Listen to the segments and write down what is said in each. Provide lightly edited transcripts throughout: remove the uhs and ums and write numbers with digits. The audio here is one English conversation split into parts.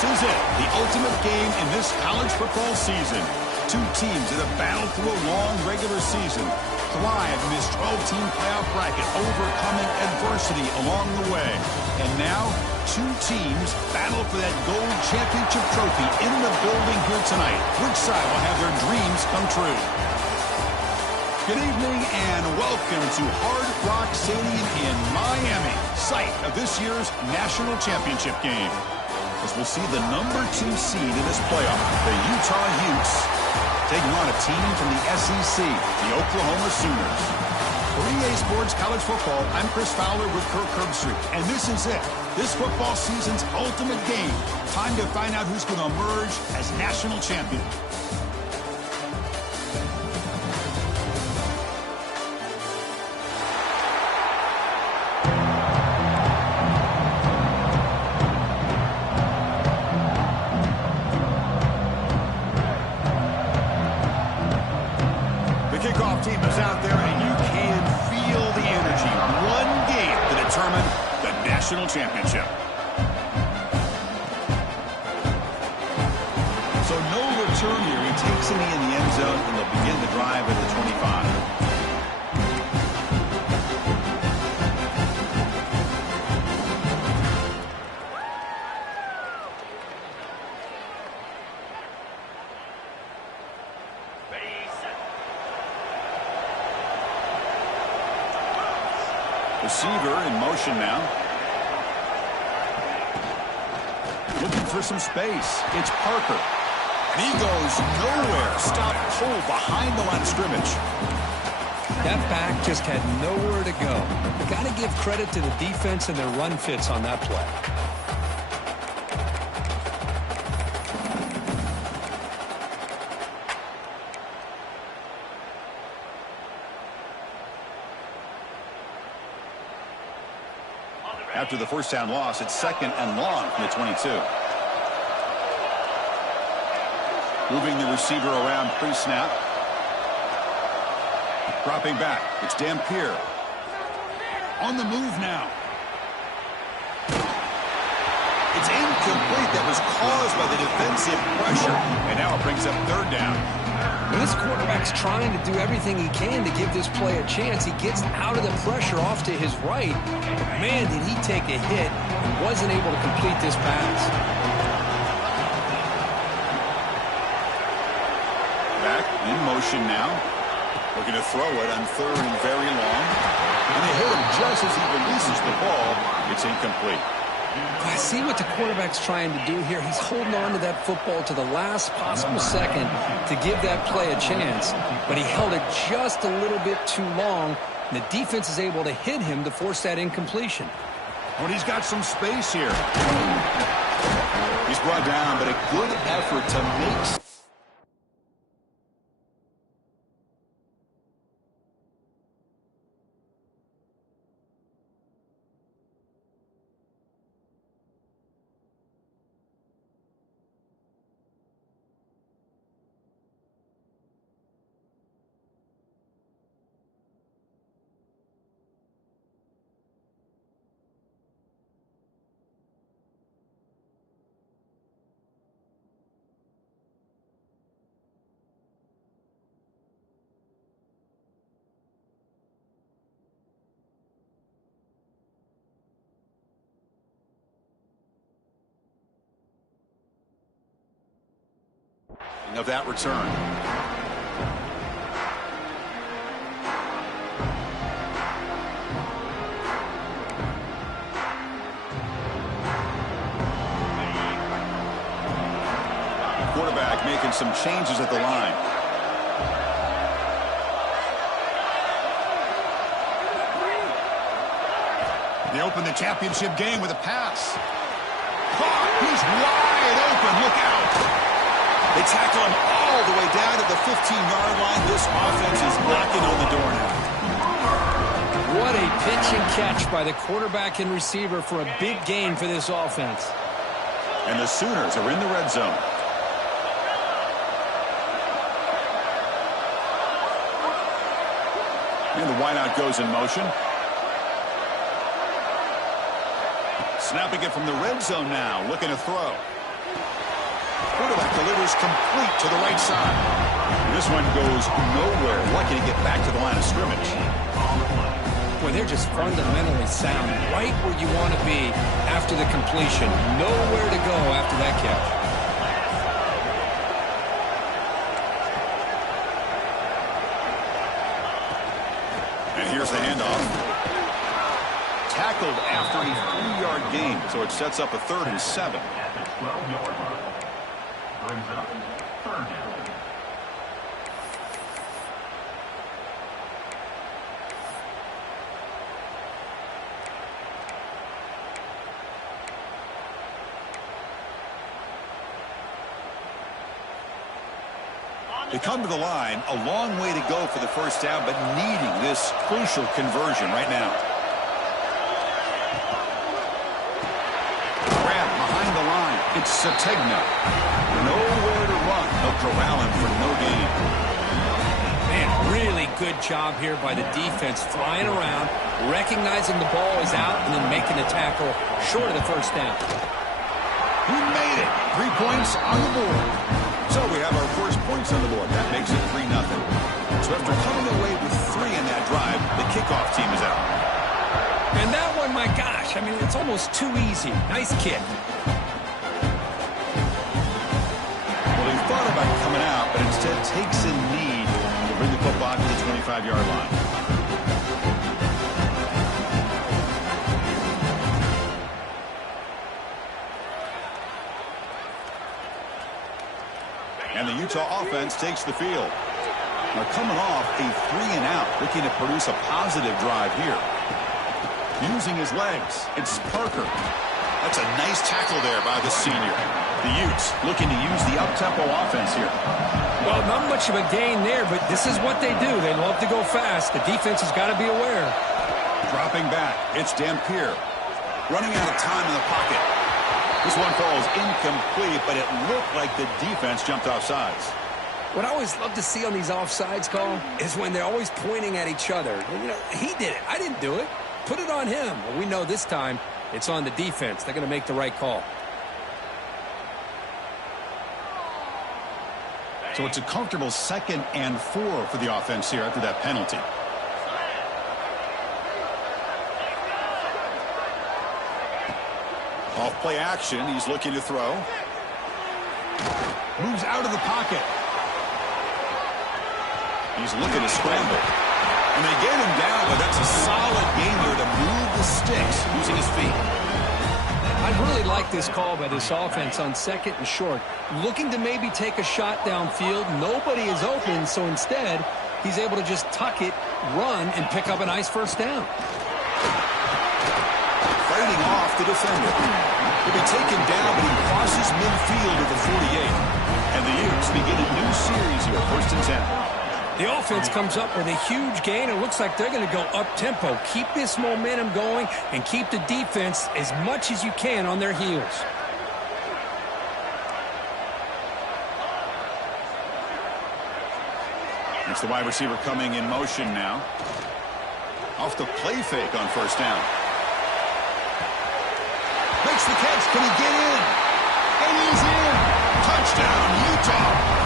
This is it, the ultimate game in this college football season. Two teams that have battled through a long regular season, thrive in this 12-team playoff bracket, overcoming adversity along the way. And now, two teams battle for that gold championship trophy in the building here tonight. Which side will have their dreams come true? Good evening and welcome to Hard Rock Stadium in Miami, site of this year's national championship game. As we'll see the number 2 seed in this playoff, the Utah Utes, taking on a team from the SEC, the Oklahoma Sooners. For EA Sports College Football, I'm Chris Fowler with Kirk Herbstreit, and this is it. This football season's ultimate game. Time to find out who's going to emerge as national champion. Team is out there, and you can feel the energy. One game to determine the national championship. So no return here. He takes it in the end zone, and they'll begin the drive at the 25. Receiver in motion now. Looking for some space. It's Parker. And he goes nowhere. Stop pull behind the line of scrimmage. That back just had nowhere to go. But got to give credit to the defense and their run fits on that play. After the first down loss, it's 2nd and long from the 22. Moving the receiver around pre-snap. Dropping back. It's Dampier. On the move now. It's incomplete. That was caused by the defensive pressure. And now it brings up 3rd down. When this quarterback's trying to do everything he can to give this play a chance, he gets out of the pressure off to his right. But man, did he take a hit and wasn't able to complete this pass. Back in motion now. Looking to throw it on 3rd and very long. And they hit him just as he releases the ball. It's incomplete. I see what the quarterback's trying to do here. He's holding on to that football to the last possible second to give that play a chance. But he held it just a little bit too long. And the defense is able to hit him to force that incompletion. Well, he's got some space here. He's brought down, but a good effort to make. Of that return. Quarterback making some changes at the line. They open the championship game with a pass. Caught. He's wide open. Look out. They tackle him all the way down to the 15-yard line. This offense is knocking on the door now. What a pitch and catch by the quarterback and receiver for a big gain for this offense. And the Sooners are in the red zone. And the wideout goes in motion. Snapping it from the red zone now, looking to throw. quarterback delivers complete to the right side. And this one goes nowhere. Lucky to get back to the line of scrimmage. Boy, they're just fundamentally sound, right where you want to be after the completion. Nowhere to go after that catch. And here's the handoff. Tackled after a 3-yard gain, so it sets up a 3rd and 7. Brings up 3rd down. They come to the line, a long way to go for the first down, but needing this crucial conversion right now. Grab behind the line. It's Sategna. Nowhere to run. They'll corral him for no gain. Man, really good job here by the defense, flying around, recognizing the ball is out, and then making the tackle short of the first down. He made it. 3 points on the board. So we have our first points on the board. That makes it 3-0. So after coming away with 3 in that drive, the kickoff team is out. And that one, my gosh, I mean, it's almost too easy. Nice kick. Well, he thought about coming out, but instead takes a knee to bring the football to the 25-yard line. And the Utah offense takes the field. Now coming off a 3-and-out, looking to produce a positive drive here. Using his legs, it's Parker. That's a nice tackle there by the senior. The Utes looking to use the up-tempo offense here. Well, not much of a gain there, but this is what they do. They love to go fast. The defense has got to be aware. Dropping back, it's Dampier. Running out of time in the pocket. This one falls incomplete, but it looked like the defense jumped off sides. What I always love to see on these offsides, call is when they're always pointing at each other. You know, he did it. I didn't do it. Put it on him. Well, we know this time it's on the defense. They're going to make the right call. So it's a comfortable 2nd and 4 for the offense here after that penalty. Off play action, he's looking to throw. Moves out of the pocket. He's looking to scramble. And they get him down, but that's a solid gain there to move the sticks using his feet. I really like this call by this offense on 2nd and short. Looking to maybe take a shot downfield. Nobody is open, so instead, he's able to just tuck it, run, and pick up a nice first down. Fighting off the defender. He'll be taken down, but he crosses midfield at the 48. And the Utes begin a new series here, 1st and 10. The offense comes up with a huge gain. It looks like they're going to go up-tempo. Keep this momentum going and keep the defense as much as you can on their heels. It's the wide receiver coming in motion now. Off the play fake on 1st down. Makes the catch. Can he get in? And he's in. Touchdown, Utah.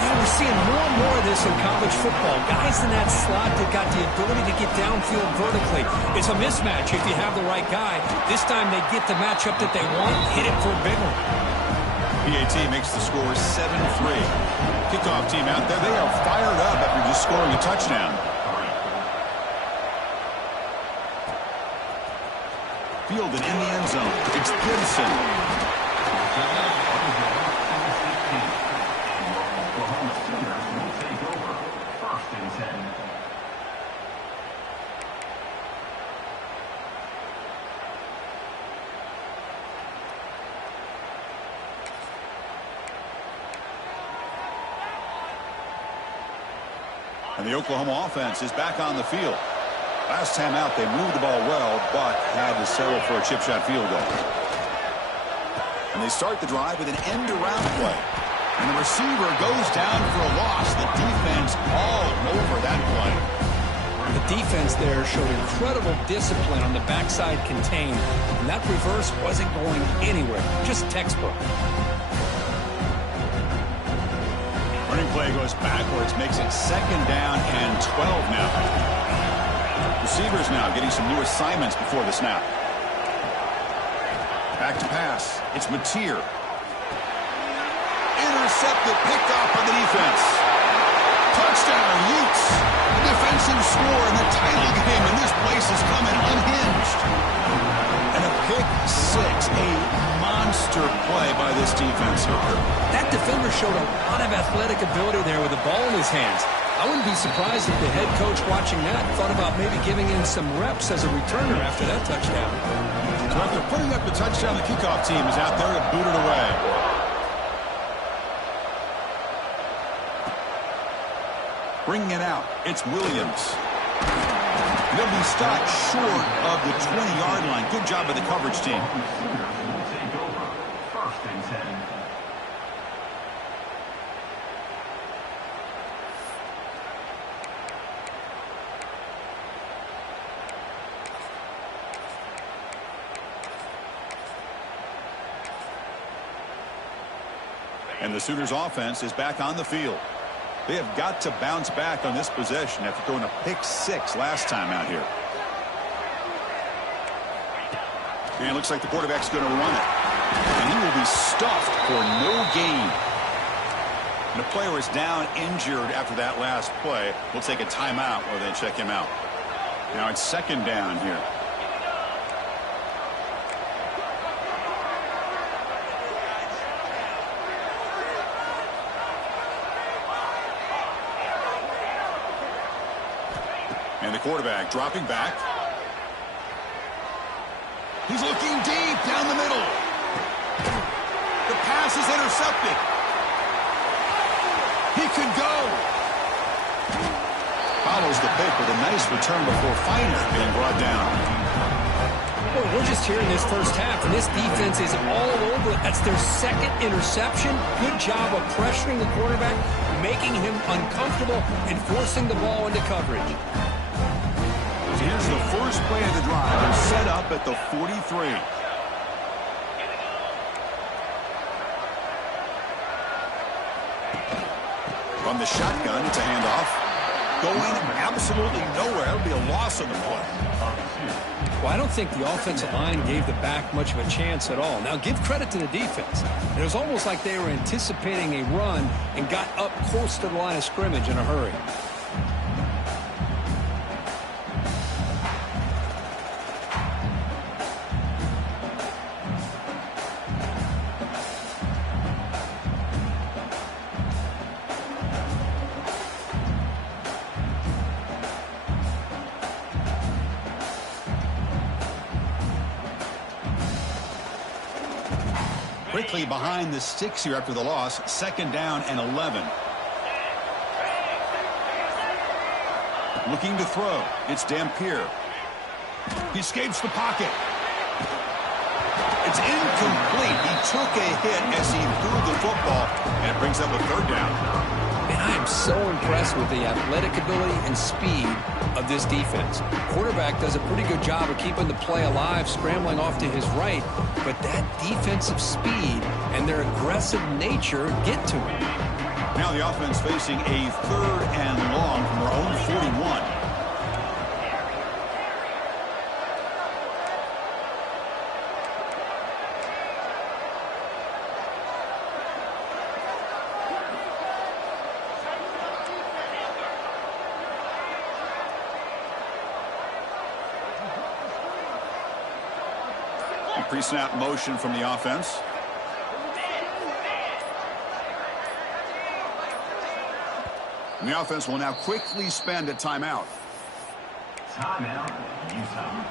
Yeah, we're seeing more and more of this in college football. Guys in that slot that got the ability to get downfield vertically. It's a mismatch if you have the right guy. This time they get the matchup that they want, hit it for a big one. PAT makes the score 7-3. Kickoff team out there. They are fired up after just scoring a touchdown. Fielded in the end zone. It's Gibson. And the Oklahoma offense is back on the field. Last time out, they moved the ball well, but had to settle for a chip shot field goal. And they start the drive with an end-around play. And the receiver goes down for a loss. The defense all over that play. The defense there showed incredible discipline on the backside contained. And that reverse wasn't going anywhere. Just textbook. Play goes backwards, makes it 2nd down and 12 now. Receivers now getting some new assignments before the snap. Back to pass. It's Mateer. Intercepted, picked off by the defense. Touchdown, Utes. Defensive score in the title game, and this place is coming unhinged. And a pick 6, a monster play by this defense here. That defender showed a lot of athletic ability there with the ball in his hands. I wouldn't be surprised if the head coach watching that thought about maybe giving him some reps as a returner after that touchdown. So after putting up the touchdown, the kickoff team is out there to boot it away. Bringing it out, it's Williams. They'll be stopped short of the 20-yard line. Good job by the coverage team. And the Sooners offense is back on the field. They have got to bounce back on this possession after throwing a pick 6 last time out here. And it looks like the quarterback's going to run it. And he will be stuffed for no gain. And the player is down injured after that last play. We'll take a timeout while they check him out. Now it's 2nd down here. And the quarterback dropping back. He's looking deep down the middle. The pass is intercepted. He could go. Follows the pick with a nice return before finally being brought down. Well, we're just here in this first half, and this defense is all over it. That's their 2nd interception. Good job of pressuring the quarterback, making him uncomfortable, and forcing the ball into coverage. Here's the first play of the drive. They're set up at the 43. From the shotgun, it's a handoff. Going absolutely nowhere. It'll be a loss on the play. Well, I don't think the offensive line gave the back much of a chance at all. Now, give credit to the defense. It was almost like they were anticipating a run and got up close to the line of scrimmage in a hurry. Quickly behind the sticks here after the loss. 2nd down and 11. Looking to throw. It's Dampier. He escapes the pocket. It's incomplete. He took a hit as he threw the football, and it brings up a 3rd down. And I am so impressed with the athletic ability and speed of this defense. Quarterback does a pretty good job of keeping the play alive, scrambling off to his right, but that defensive speed and their aggressive nature get to him. Now the offense facing a 3rd and long from their own 41. Pre-snap motion from the offense. And the offense will now quickly spend a timeout. Timeout, Utah.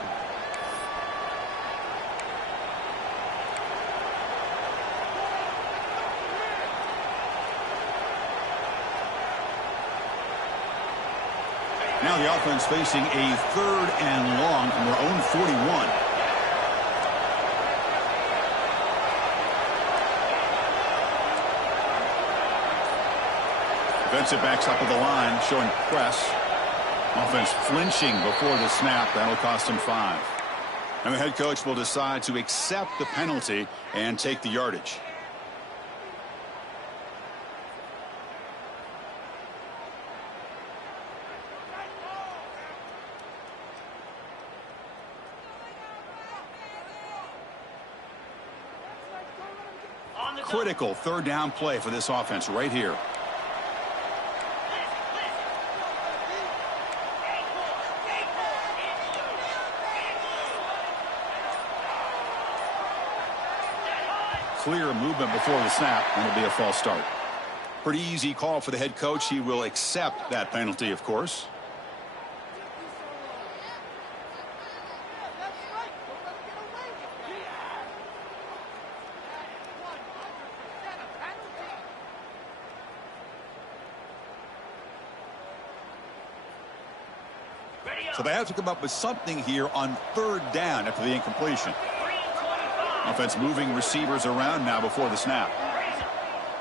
Now the offense facing a 3rd and long from their own 41. Defensive backs up at the line, showing press. Offense flinching before the snap. That'll cost them 5. And the head coach will decide to accept the penalty and take the yardage. critical third down play for this offense right here. Clear movement before the snap, and it'll be a false start. Pretty easy call for the head coach. He will accept that penalty, of course. So they have to come up with something here on third down after the incompletion. Offense moving receivers around now before the snap.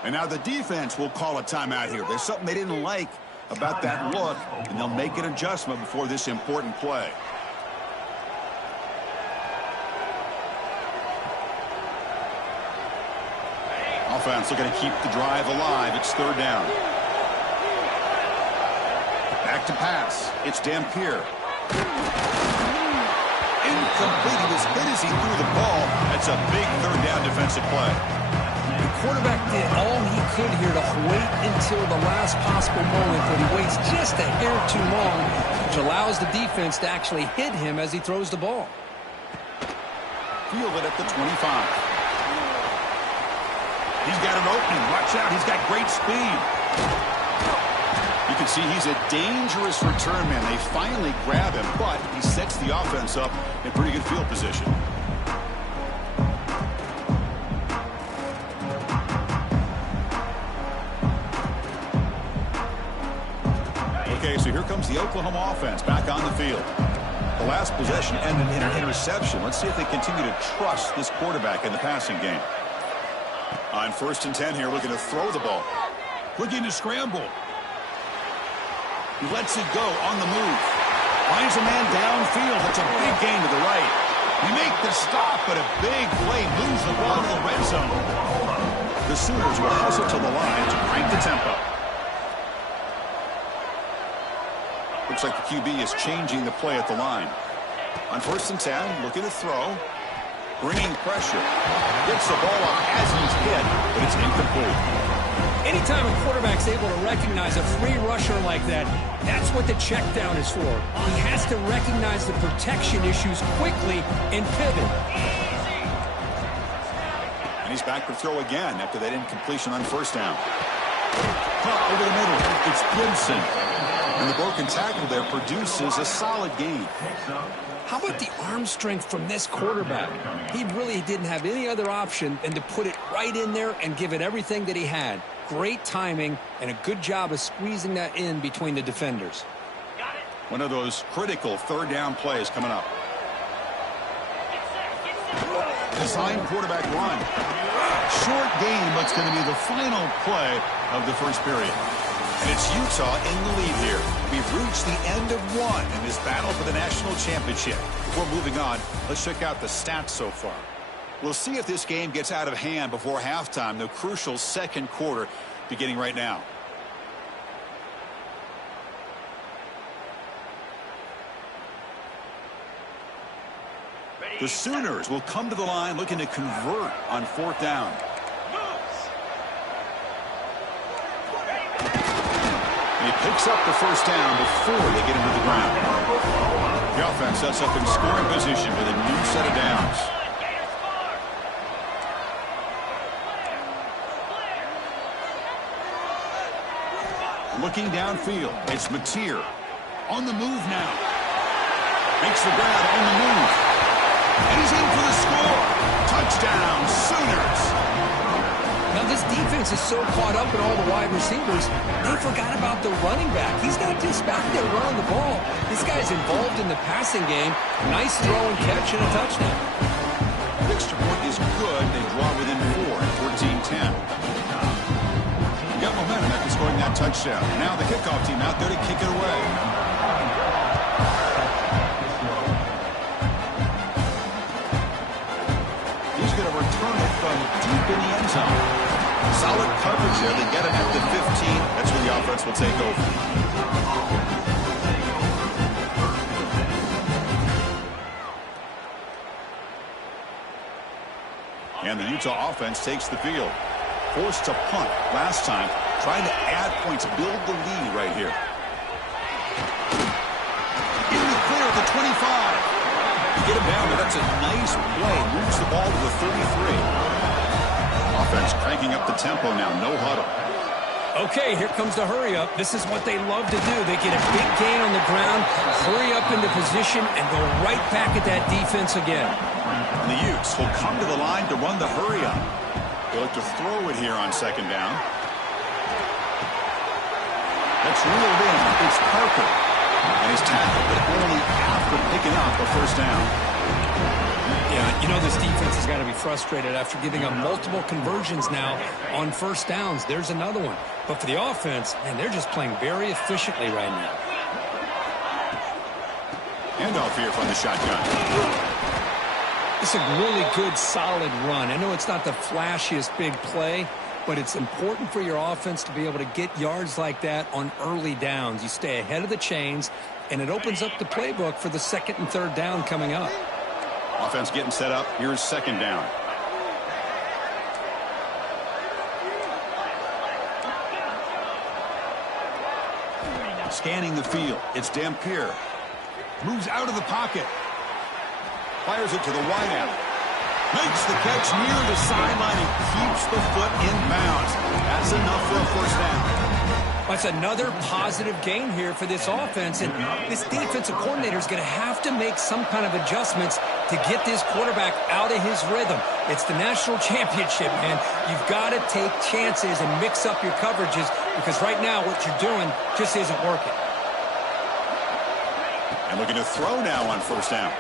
And now the defense will call a timeout here. There's something they didn't like about that look, and they'll make an adjustment before this important play. Offense looking to keep the drive alive. It's third down. Back to pass. It's Dampier. Incomplete. He was hit as he threw the ball. That's a big third down defensive play. The quarterback did all he could here to wait until the last possible moment, but he waits just a hair too long, which allows the defense to actually hit him as he throws the ball. Fielded at the 25. He's got an opening. Watch out. He's got great speed. You can see he's a dangerous return man. They finally grab him, but he sets the offense up in pretty good field position. Okay, so here comes the Oklahoma offense back on the field. The last possession ended in an interception. Let's see if they continue to trust this quarterback in the passing game. On 1st and 10 here, looking to throw the ball. Looking to scramble. He lets it go on the move. Finds a man downfield. That's a big gain to the right. He make the stop, but a big play moves the ball to the red zone. The Sooners will hustle to the line to crank the tempo. Looks like the QB is changing the play at the line. On 1st and 10, looking to throw. Bringing pressure. Gets the ball up as he's hit, but it's incomplete. Anytime a quarterback's able to recognize a free rusher like that, that's what the check down is for. He has to recognize the protection issues quickly and pivot. And he's back to throw again after that incompletion on 1st down. Caught over the middle. It's Gibson. And the broken tackle there produces a solid gain. How about the arm strength from this quarterback? He really didn't have any other option than to put it right in there and give it everything that he had. Great timing and a good job of squeezing that in between the defenders. One of those critical third down plays coming up. Design quarterback run. Short game, but it's going to be the final play of the first period. And it's Utah in the lead here. We've reached the end of one in this battle for the national championship. Before moving on, let's check out the stats so far. We'll see if this game gets out of hand before halftime, the crucial second quarter beginning right now. The Sooners will come to the line looking to convert on 4th down. He picks up the 1st down before they get into the ground. The offense sets up in scoring position with a new set of downs. Looking downfield, it's Mateer. On the move now. Makes the grab on the move. And he's in for the score. Touchdown, Sooners. Now this defense is so caught up in all the wide receivers, they forgot about the running back. He's not just back there running the ball. This guy's involved in the passing game. Nice throw and catch and a touchdown. The extra point is good. They draw within 4, 14-10. Got momentum after scoring that touchdown. Now the kickoff team out there to kick it away. He's going to return it from deep in the end zone. Solid coverage there. They get it at the 15. That's where the offense will take over. And the Utah offense takes the field. Forced to punt last time. Trying to add points, build the lead right here. In the clear at the 25. You get him down there. That's a nice play. Moves the ball to the 33. Offense cranking up the tempo now. No huddle. Okay, here comes the hurry up. This is what they love to do. They get a big gain on the ground, hurry up into position, and go right back at that defense again. And the Utes will come to the line to run the hurry up. They'll look to throw it here on second down. That's reeled in. It's Parker. And he's tackled, but only after picking up a first down. Yeah, you know this defense has got to be frustrated after giving up multiple conversions now on first downs. There's another one. But for the offense, man, they're just playing very efficiently right now. Handoff here from the shotgun. It's a really good, solid run. I know it's not the flashiest big play, but it's important for your offense to be able to get yards like that on early downs. You stay ahead of the chains, and it opens up the playbook for the second and third down coming up. Offense getting set up. Here's second down. Scanning the field. It's Dampier. Moves out of the pocket. Fires it to the wideout. Makes the catch near the sideline and keeps the foot in bounds. That's enough for a first down. That's another positive gain here for this offense, and this defensive coordinator is going to have to make some kind of adjustments to get this quarterback out of his rhythm. It's the national championship, man. You've got to take chances and mix up your coverages because right now what you're doing just isn't working. And looking to throw now on first down.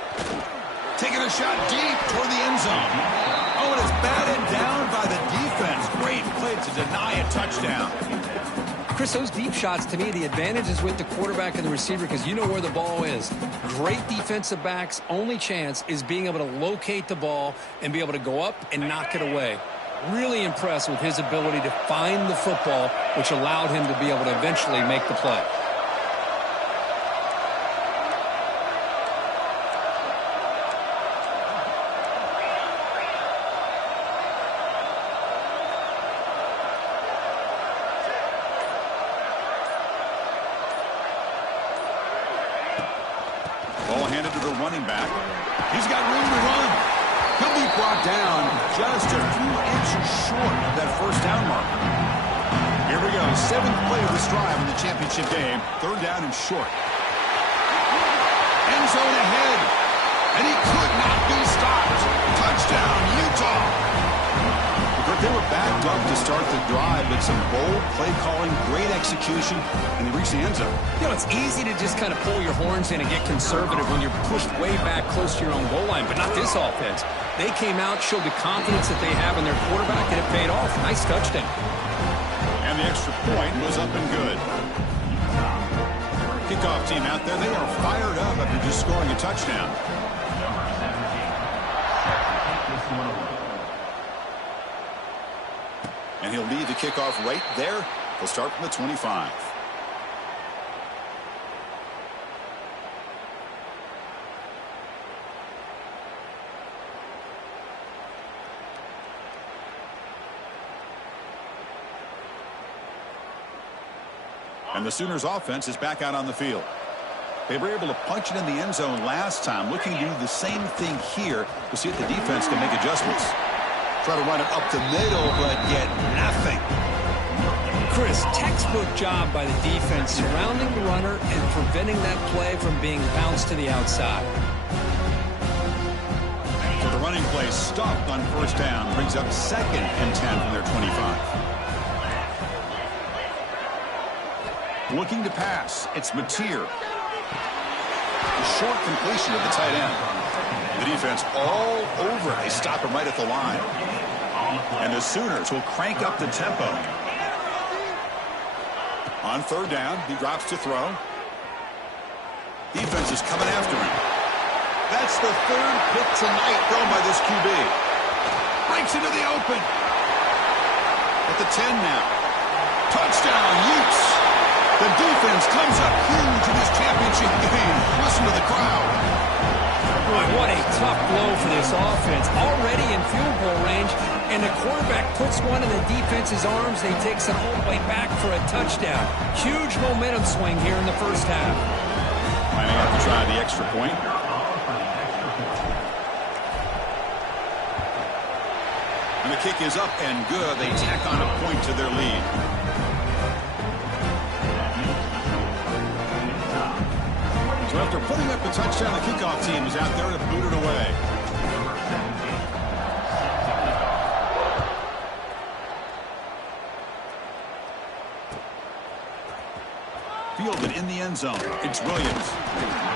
Taking a shot deep toward the end zone. Oh, and it's batted down by the defense. Great play to deny a touchdown. Chris, those deep shots, to me, the advantage is with the quarterback and the receiver because you know where the ball is. Great defensive backs' only chance is being able to locate the ball and be able to go up and knock it away. Really impressed with his ability to find the football, which allowed him to be able to eventually make the play. Back. He's got room to run. He'll be brought down just a few inches short of that first down marker. Here we go. 7th play of this drive in the championship game. 3rd down and short. End zone ahead. And he could not be stopped. Touchdown, Utah. They were backed up to start the drive, but some bold play calling, great execution, and they reached the end zone. You know, it's easy to just kind of pull your horns in and get conservative when you're pushed way back close to your own goal line, but not this offense. They came out, showed the confidence that they have in their quarterback, and it paid off. Nice touchdown. And the extra point was up and good. Kickoff team out there, they are fired up after just scoring a touchdown. And he'll lead the kickoff right there. He'll start from the 25. And the Sooners offense is back out on the field. They were able to punch it in the end zone last time. Looking to do the same thing here to see if the defense can make adjustments. Try to run it up the middle, but get nothing. Chris, textbook job by the defense surrounding the runner and preventing that play from being bounced to the outside. So the running play stopped on first down. Brings up 2nd and 10 from their 25. Looking to pass. It's Mateer. A short completion of the tight end. The defense all over it. They stop him right at the line. And the Sooners will crank up the tempo. On 3rd down, he drops to throw. Defense is coming after him. That's the 3rd pick tonight thrown by this QB. Breaks into the open. At the 10 now. Touchdown, Utes. The defense comes up huge in this championship game. Listen to the crowd. Boy, what a tough blow for this offense. Already in field goal range, and the quarterback puts one in the defense's arms. They takes it all the way back for a touchdown. Huge momentum swing here in the first half. Might have to try the extra point. And the kick is up and good. They tack on a point to their lead. So after putting up the touchdown, the kickoff team is out there to boot it away. Fielded in the end zone. It's Williams.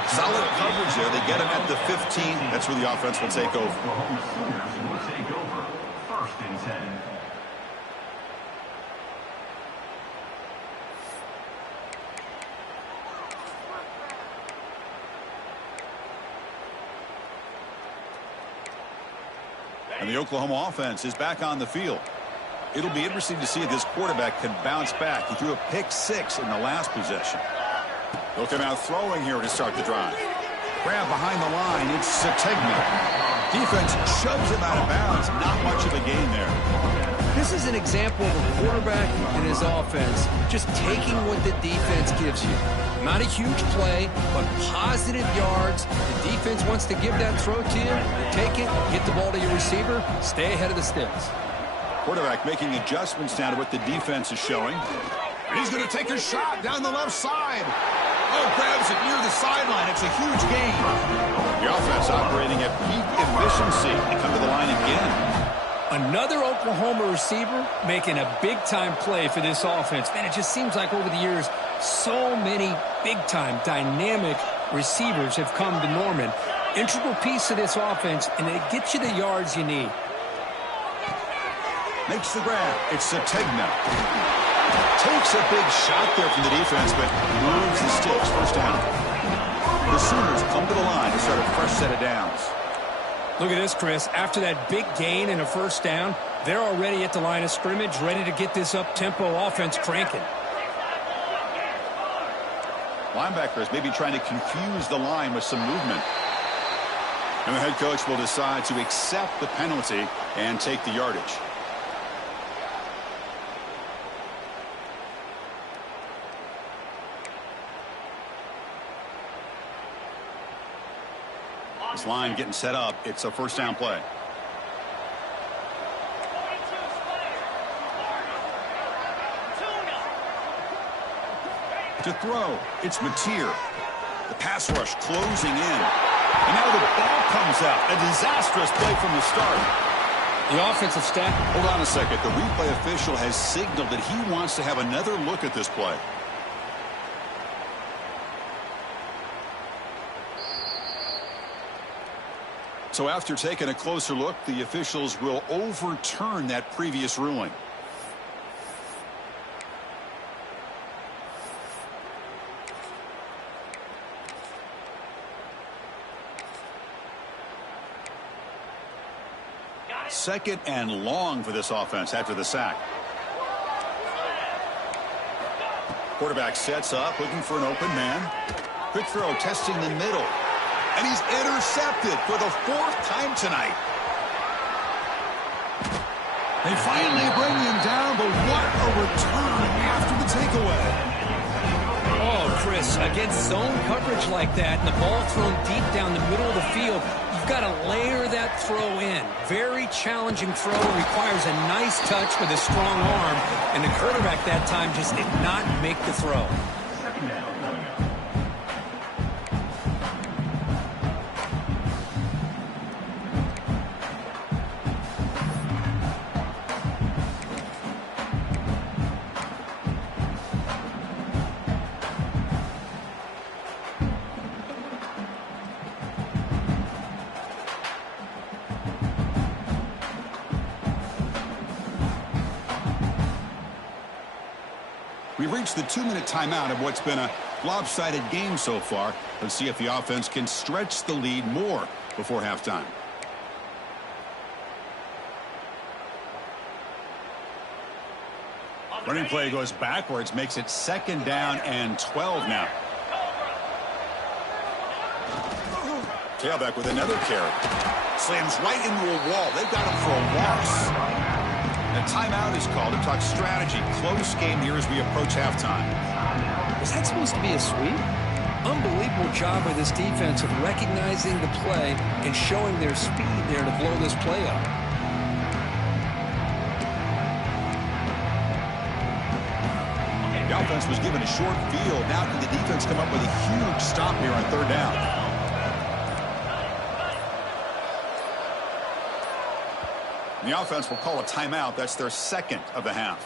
Solid coverage there. They get him at the 15. That's where the offense will take over. First and 10. And the Oklahoma offense is back on the field. It'll be interesting to see if this quarterback can bounce back. He threw a pick-6 in the last possession. They'll come out throwing here to start the drive. Grab behind the line. It's Sategna. Defense shoves him out of bounds. Not much of a gain there. This is an example of a quarterback and his offense just taking what the defense gives you. Not a huge play, but positive yards. The defense wants to give that throw to you. You take it, get the ball to your receiver, stay ahead of the sticks. Quarterback making adjustments now to what the defense is showing. And he's going to take a shot down the left side. Oh, grabs it near the sideline. It's a huge gain. The offense operating at peak efficiency. They come to the line again. Another Oklahoma receiver making a big-time play for this offense. Man, it just seems like over the years, so many big-time, dynamic receivers have come to Norman. Integral piece of this offense, and they get you the yards you need. Makes the grab. It's Sategna. Takes a big shot there from the defense, but moves the sticks. First down. The Sooners come to the line to start a fresh set of downs. Look at this, Chris. After that big gain and a first down, they're already at the line of scrimmage, ready to get this up-tempo offense cranking. Linebackers maybe trying to confuse the line with some movement. And the head coach will decide to accept the penalty and take the yardage. This line getting set up. It's a first down play. To throw, it's Mateer. The pass rush closing in. And now the ball comes out. A disastrous play from the start. The offensive staff. Hold on a second. The replay official has signaled that he wants to have another look at this play. So after taking a closer look, the officials will overturn that previous ruling. Second and long for this offense after the sack. Quarterback sets up, looking for an open man. Quick throw, testing the middle. And he's intercepted for the 4th time tonight. They finally bring him down, but what a return after the takeaway. Oh, Chris, against zone coverage like that, and the ball thrown deep down the middle of the field, you've got to layer that throw in. Very challenging throw, requires a nice touch with a strong arm, and the quarterback that time just did not make the throw. We've reached the 2-minute timeout of what's been a lopsided game so far. Let's see if the offense can stretch the lead more before halftime. Running play goes backwards, makes it 2nd down and 12 now. Tailback with another carry. Slams right into a wall. They've got him for a loss. The timeout is called to talk strategy. Close game here as we approach halftime. Was that supposed to be a sweep? Unbelievable job by this defense of recognizing the play and showing their speed there to blow this play up. The offense was given a short field. Now can the defense come up with a huge stop here on third down? The offense will call a timeout. That's their second of the half.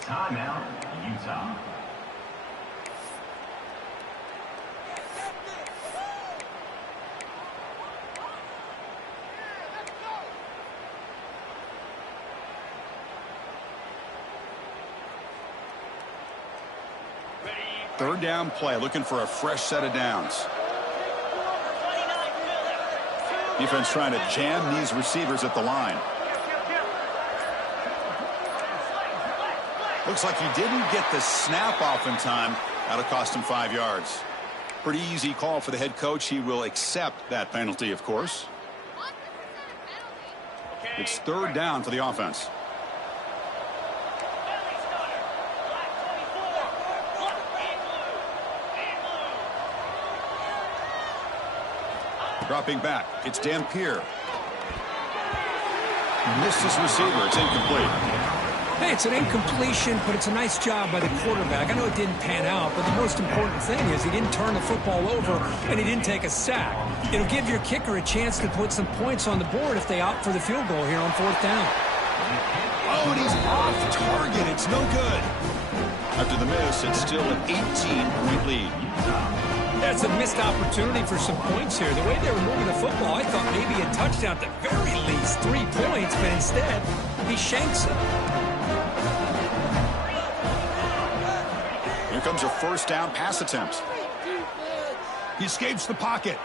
Timeout, Utah. Third down play, looking for a fresh set of downs. Defense trying to jam these receivers at the line. Looks like he didn't get the snap off in time. That'll cost him 5 yards. Pretty easy call for the head coach. He will accept that penalty, of course. It's third down for the offense. Dropping back, it's Dampier. Missed his receiver, it's incomplete. Hey, it's an incompletion, but it's a nice job by the quarterback. I know it didn't pan out, but the most important thing is he didn't turn the football over and he didn't take a sack. It'll give your kicker a chance to put some points on the board if they opt for the field goal here on fourth down. Oh, and he's off target. It's no good. After the miss, it's still an 18-point lead. That's a missed opportunity for some points here. The way they were moving the football, I thought maybe a touchdown at the very least, 3 points, but instead, he shanks it. Here comes a first down pass attempt. He escapes the pocket.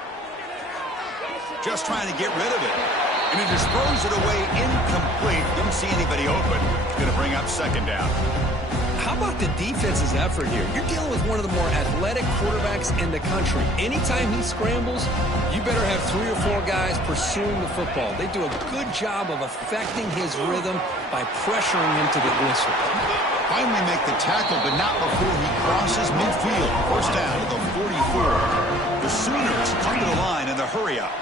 Just trying to get rid of it. And he just throws it away incomplete. Didn't see anybody open. Going to bring up second down. How about the defense's effort here? You're dealing with one of the more athletic quarterbacks in the country. Anytime he scrambles, you better have 3 or 4 guys pursuing the football. They do a good job of affecting his rhythm by pressuring him to the whistle. Finally make the tackle, but not before he crosses midfield. First down to the 44. The Sooners come to the line in the hurry up.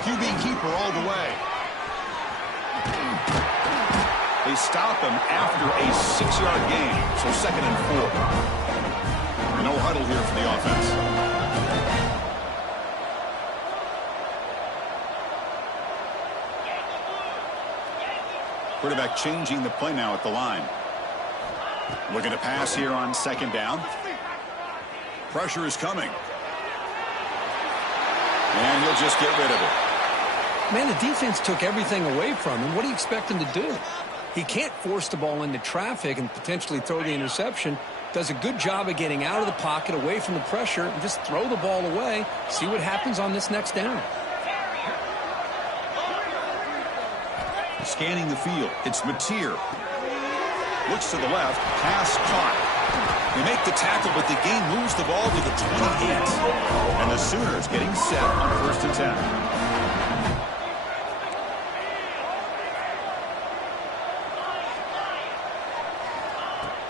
QB keeper all the way. They stop him after a 6-yard gain, so second and 4. No huddle here for the offense. Quarterback changing the play now at the line. Looking to pass here on second down. Pressure is coming. And he'll just get rid of it. Man, the defense took everything away from him. What do you expect him to do? He can't force the ball into traffic and potentially throw the interception. Does a good job of getting out of the pocket, away from the pressure, and just throw the ball away. See what happens on this next down. Scanning the field, it's Mateer. Looks to the left, pass caught. They make the tackle, but the game moves the ball to the 28. And the Sooners getting set on first and 10.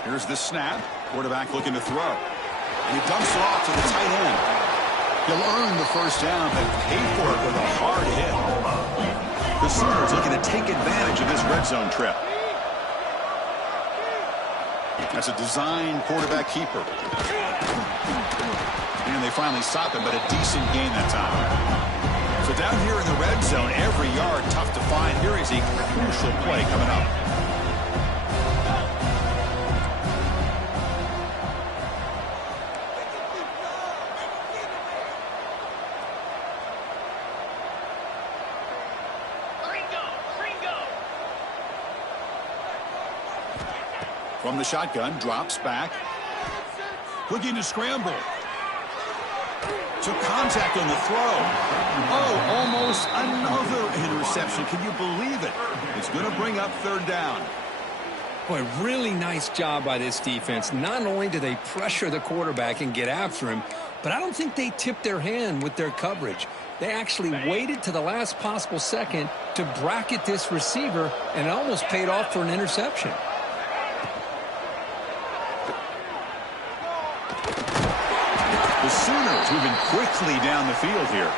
Here's the snap. Quarterback looking to throw. And he dumps it off to the tight end. He'll earn the first down, but pay for it with a hard hit. The Sooners looking to take advantage of this red zone trip. That's a design quarterback keeper. And they finally stop him, but a decent gain that time. So down here in the red zone, every yard tough to find. Here is a crucial play coming up. From the shotgun, drops back. Looking to scramble. Took contact on the throw. Oh, almost another interception. Can you believe it? It's going to bring up third down. Boy, really nice job by this defense. Not only do they pressure the quarterback and get after him, but I don't think they tipped their hand with their coverage. They actually waited to the last possible second to bracket this receiver, and it almost paid off for an interception. The Sooners moving quickly down the field here.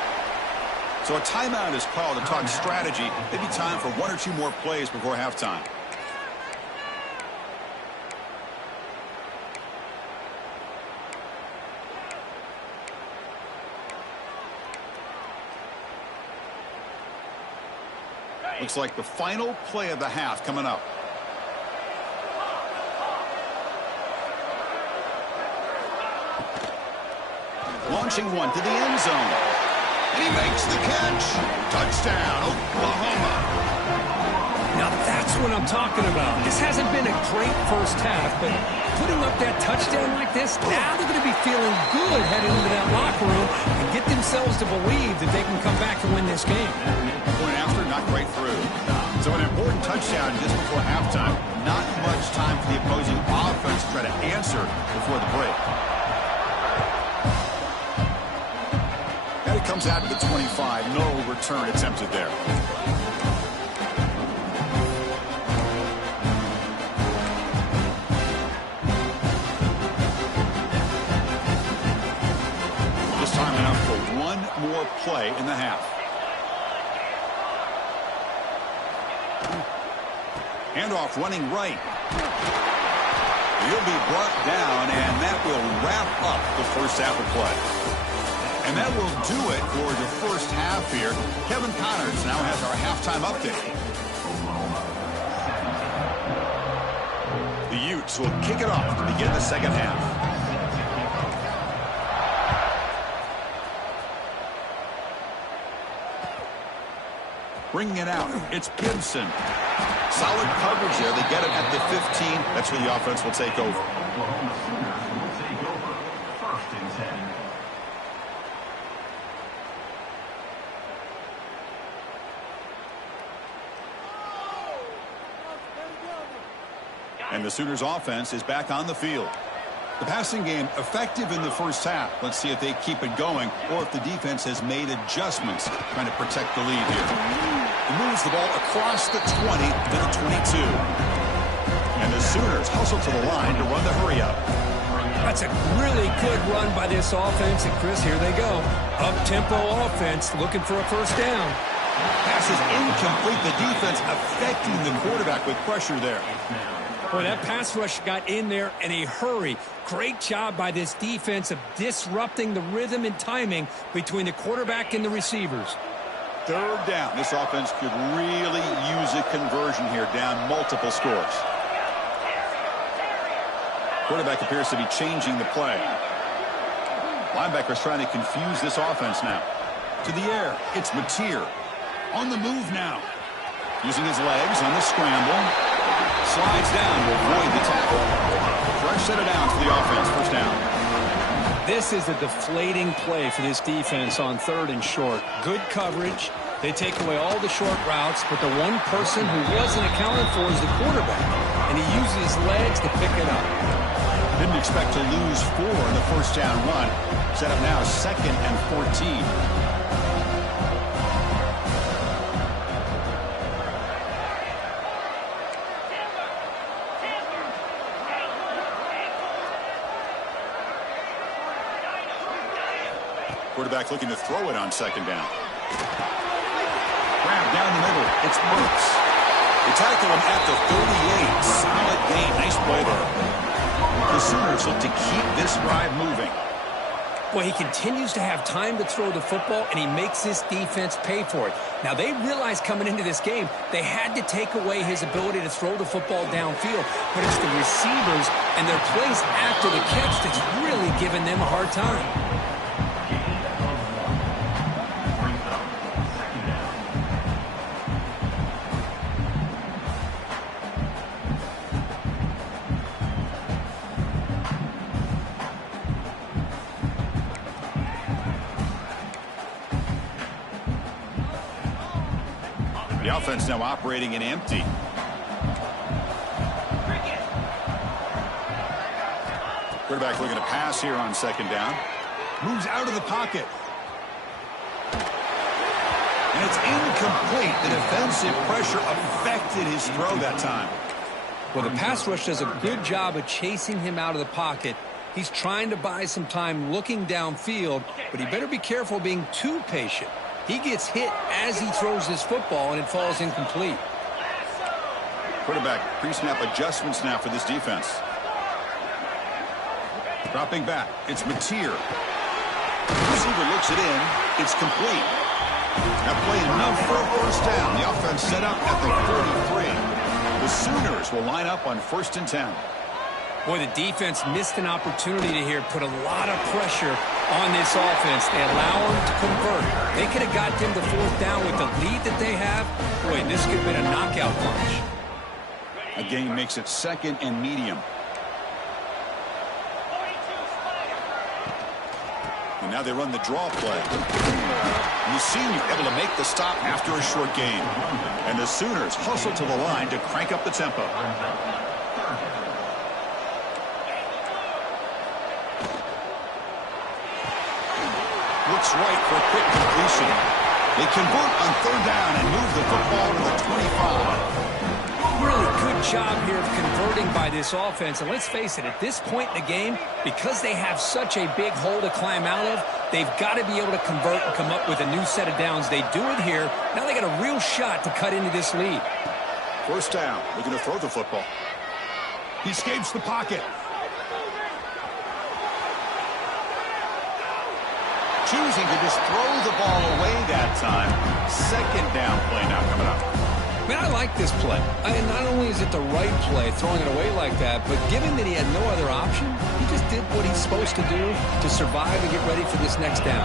So a timeout is called to talk strategy. Maybe time for one or two more plays before halftime. Looks like the final play of the half coming up. Launching one to the end zone. And he makes the catch. Touchdown, Oklahoma. Now that's what I'm talking about. This hasn't been a great first half, but putting up that touchdown like this, now they're going to be feeling good heading into that locker room and get themselves to believe that they can come back and win this game. Point after, not quite through. So an important touchdown just before halftime. Not much time for the opposing offense to try to answer before the break. And it comes out to the 25. No return attempted there. This time enough for one more play in the half. Handoff running right. He'll be brought down, and that will wrap up the first half of play. And that will do it for the first half here. Kevin Connors now has our halftime update. The Utes will kick it off to begin the second half. Bringing it out, it's Gibson. Solid coverage there. They get it at the 15. That's where the offense will take over. First and 10. And the Sooners offense is back on the field. The passing game effective in the first half. Let's see if they keep it going or if the defense has made adjustments trying to protect the lead here. He moves the ball across the 20 to the 22. And the Sooners hustle to the line to run the hurry up. That's a really good run by this offense. And, Chris, here they go. Up-tempo offense looking for a first down. Pass is incomplete. The defense affecting the quarterback with pressure there. Boy, that pass rush got in there in a hurry. Great job by this defense of disrupting the rhythm and timing between the quarterback and the receivers. Third down. This offense could really use a conversion here, down multiple scores. Quarterback appears to be changing the play. Linebackers trying to confuse this offense now. To the air, it's Mateer. On the move now. Using his legs on the scramble. Slides down to avoid the tackle. Fresh set of downs for the offense. First down. This is a deflating play for this defense on third and short. Good coverage. They take away all the short routes, but the one person who wasn't accounted for is the quarterback, and he uses his legs to pick it up. Didn't expect to lose 4 in the first down run. Set up now 2nd and 14. Quarterback looking to throw it on second down. Grab down the middle. It's Brooks. They tackle him at the 38. Solid gain. Nice play there. The Sooners look to keep this drive moving. Well, he continues to have time to throw the football, and he makes this defense pay for it. Now, they realized coming into this game they had to take away his ability to throw the football downfield, but it's the receivers and their plays after the catch that's really giving them a hard time. The offense now operating in empty. Quarterback looking to pass here on second down. Moves out of the pocket. And it's incomplete. The defensive pressure affected his throw that time. Well, the pass rush does a good job of chasing him out of the pocket. He's trying to buy some time looking downfield, but he better be careful being too patient. He gets hit as he throws his football, and it falls incomplete. Quarterback pre-snap adjustments now for this defense. Dropping back, it's Mateer. Receiver looks it in. It's complete. That play enough for a first down. The offense set up at the 43. The Sooners will line up on 1st and 10. Boy, the defense missed an opportunity to here put a lot of pressure on this offense. They allow them to convert. They could have got them to 4th down with the lead that they have. Boy, this could have been a knockout punch. A gain makes it 2nd and medium. And now they run the draw play. And the senior able to make the stop after a short gain. And the Sooners hustle to the line to crank up the tempo. Looks right for a quick completion. They convert on 3rd down and move the football to the 25. Really good job here of converting by this offense. And let's face it, at this point in the game, because they have such a big hole to climb out of, they've got to be able to convert and come up with a new set of downs. They do it here. Now they got a real shot to cut into this lead. 1st down. We're going to throw the football. He escapes the pocket. Choosing to just throw the ball away that time. 2nd down play now coming up. Man, I like this play. And not only is it the right play, throwing it away like that, but given that he had no other option, he just did what he's supposed to do to survive and get ready for this next down.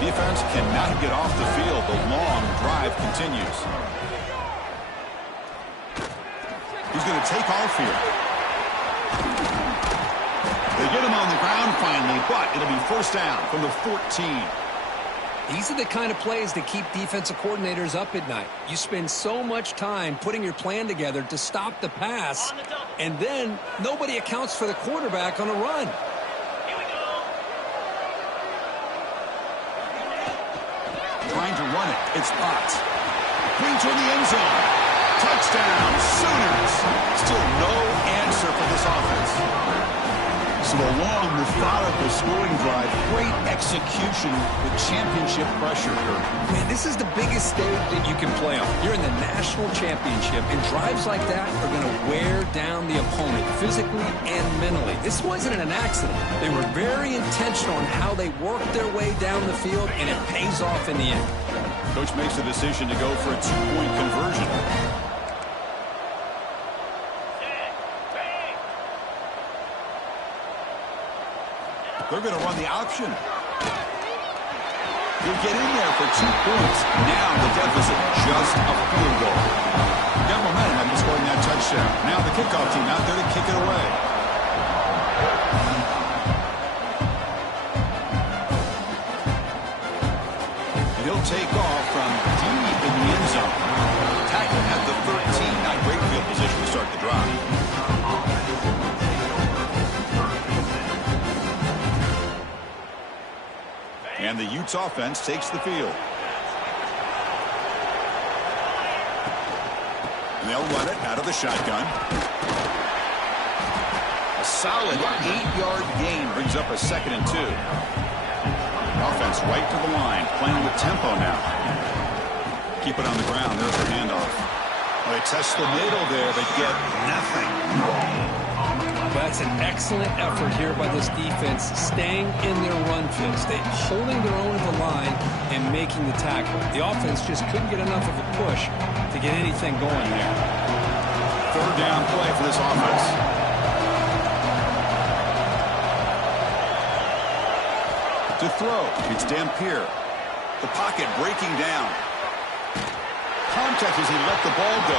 Defense cannot get off the field. The long drive continues. He's going to take off here. They get him on the ground finally, but it'll be 1st down from the 14. These are the kind of plays that keep defensive coordinators up at night. You spend so much time putting your plan together to stop the pass, and then nobody accounts for the quarterback on a run. Trying to run it. It's Potts. Clean toward the end zone. Touchdown, Sooners. Still no answer for this offense. So a long, methodical scoring drive. Great execution with championship pressure. Man, this is the biggest stage that you can play on. You're in the national championship, and drives like that are going to wear down the opponent physically and mentally. This wasn't an accident. They were very intentional on how they worked their way down the field, and it pays off in the end. Coach makes the decision to go for a 2-point conversion. They're going to run the option. He'll get in there for 2 points. Now the deficit just a field goal. Got momentum after scoring that touchdown. Now the kickoff team out there to kick it away. And he'll take off from deep in the end zone. Tackling at the 13. Not great field position to start the drive. And the Utes offense takes the field. And they'll run it out of the shotgun. A solid 8-yard gain brings up a 2nd and 2. Offense right to the line, playing with tempo now. Keep it on the ground. There's the handoff. Well, they test the middle there, but get nothing. That's an excellent effort here by this defense, staying in their run fits. They holding their own at the line and making the tackle. The offense just couldn't get enough of a push to get anything going there. 3rd down play for this offense. To throw, it's Dampier. The pocket breaking down. Contact as he let the ball go.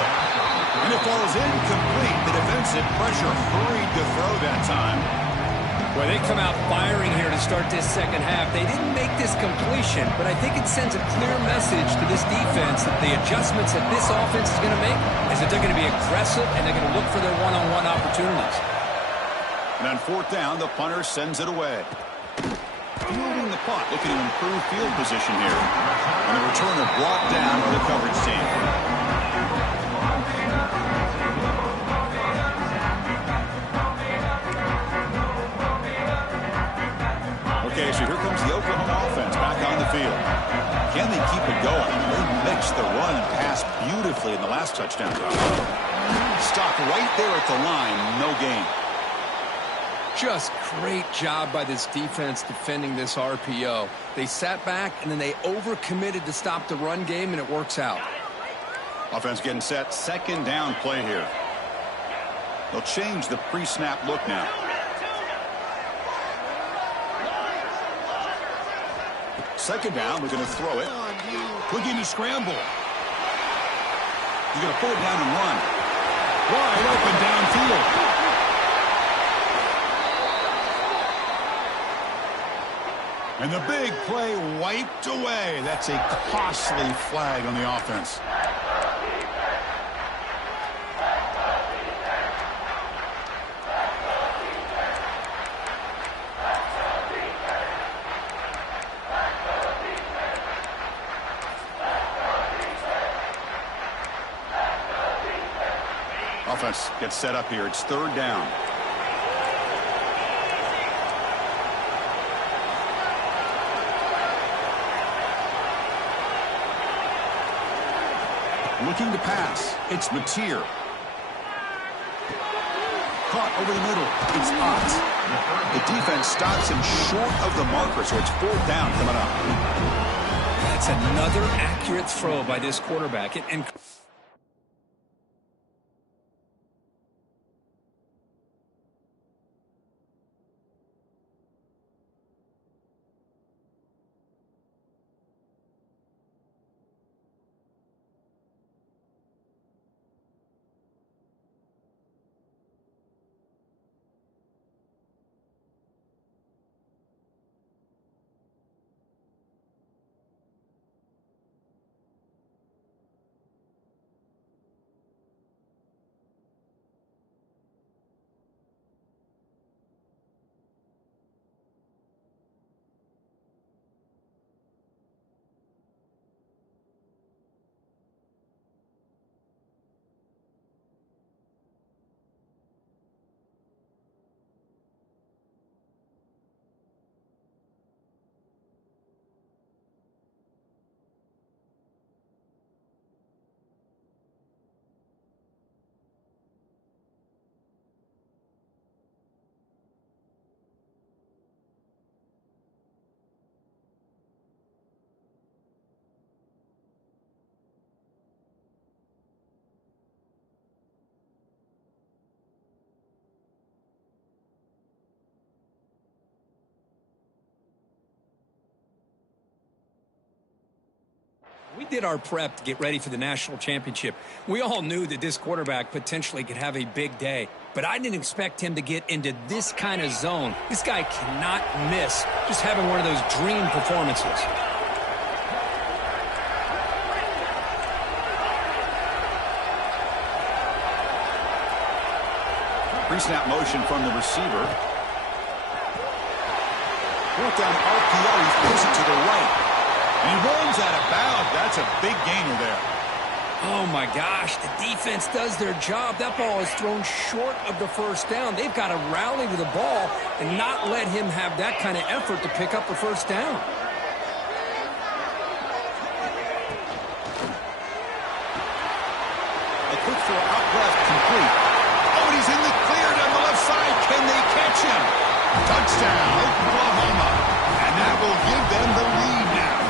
And it falls incomplete. The defensive pressure hurried to throw that time. Well, they come out firing here to start this 2nd half. They didn't make this completion, but I think it sends a clear message to this defense that the adjustments that this offense is going to make is that they're going to be aggressive and they're going to look for their one-on-one opportunities. And on 4th down, the punter sends it away. Field Clock looking to improve field position here. And the returner brought down by the coverage team. Okay, so here comes the Oklahoma offense back on the field. Can they keep it going? They mixed the run and pass beautifully in the last touchdown drive. Stopped right there at the line, no gain. Just great job by this defense defending this RPO. They sat back, and then they overcommitted to stop the run game, and it works out. Offense getting set. Second down play here. They'll change the pre-snap look now. Second down, we're going to throw it. Looking to scramble. He's going to pull it down and run. Wide open downfield. And the big play wiped away. That's a costly flag on the offense. Offense gets set up here. It's third down. Looking to pass. It's Mateer. Caught over the middle. It's Ott. The defense stops him short of the marker, so it's fourth down coming up. That's another accurate throw by this quarterback. And we did our prep to get ready for the national championship. We all knew that this quarterback potentially could have a big day, but I didn't expect him to get into this kind of zone. This guy cannot miss just having one of those dream performances. Pre-snap motion from the receiver. Brought down RPO. He's pushed it to the right. And he runs out of bounds. That's a big gainer there. Oh, my gosh. The defense does their job. That ball is thrown short of the first down. They've got to rally to the ball and not let him have that kind of effort to pick up the first down. A quick throw out left, complete. Oh, and he's in the clear down the left side. Can they catch him? Touchdown, Oklahoma. And that will give them the lead now.